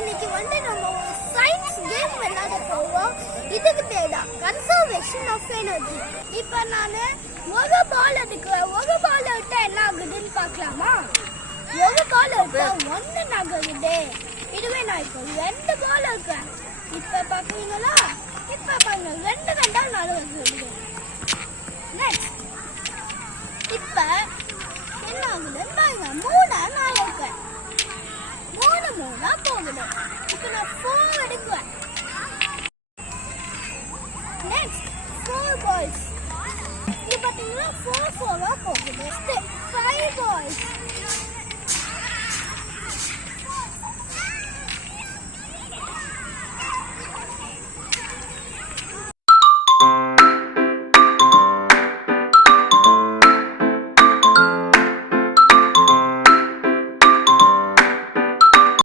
இன்னைக்கு வந்து நம்ம ஒரு சயின்ஸ் கேம் விளையாட போவோம். இதுக்கு பேர் தான் கன்சர்வேஷன் ஆஃப் எனர்ஜி. இப்போ நான் ஒரு பால் எடுக்கிறேன். ஒரு பால் எடுத்தா என்ன ஆகுதுன்னு பார்க்கலாமா? ஒரு பால் எடுத்தா ஒன்று நகருது. இதுவே நான் இப்போ 2 பால் எடுக்கிறேன். இப்போ பார்க்குறீங்களா? இப்போ பாருங்க 2 2 நகருது. நெக்ஸ்ட் இப்போ என்ன ஆகுதுன்னு பாருங்க 3 நான் எடுக்கிறேன். 3 3 போகுது. இப்போ நான் 4 எடுக்கிறேன். Next 4 balls. இது பார்த்தீங்கன்னா 4 4 போகுது. 5 பால்ஸ்.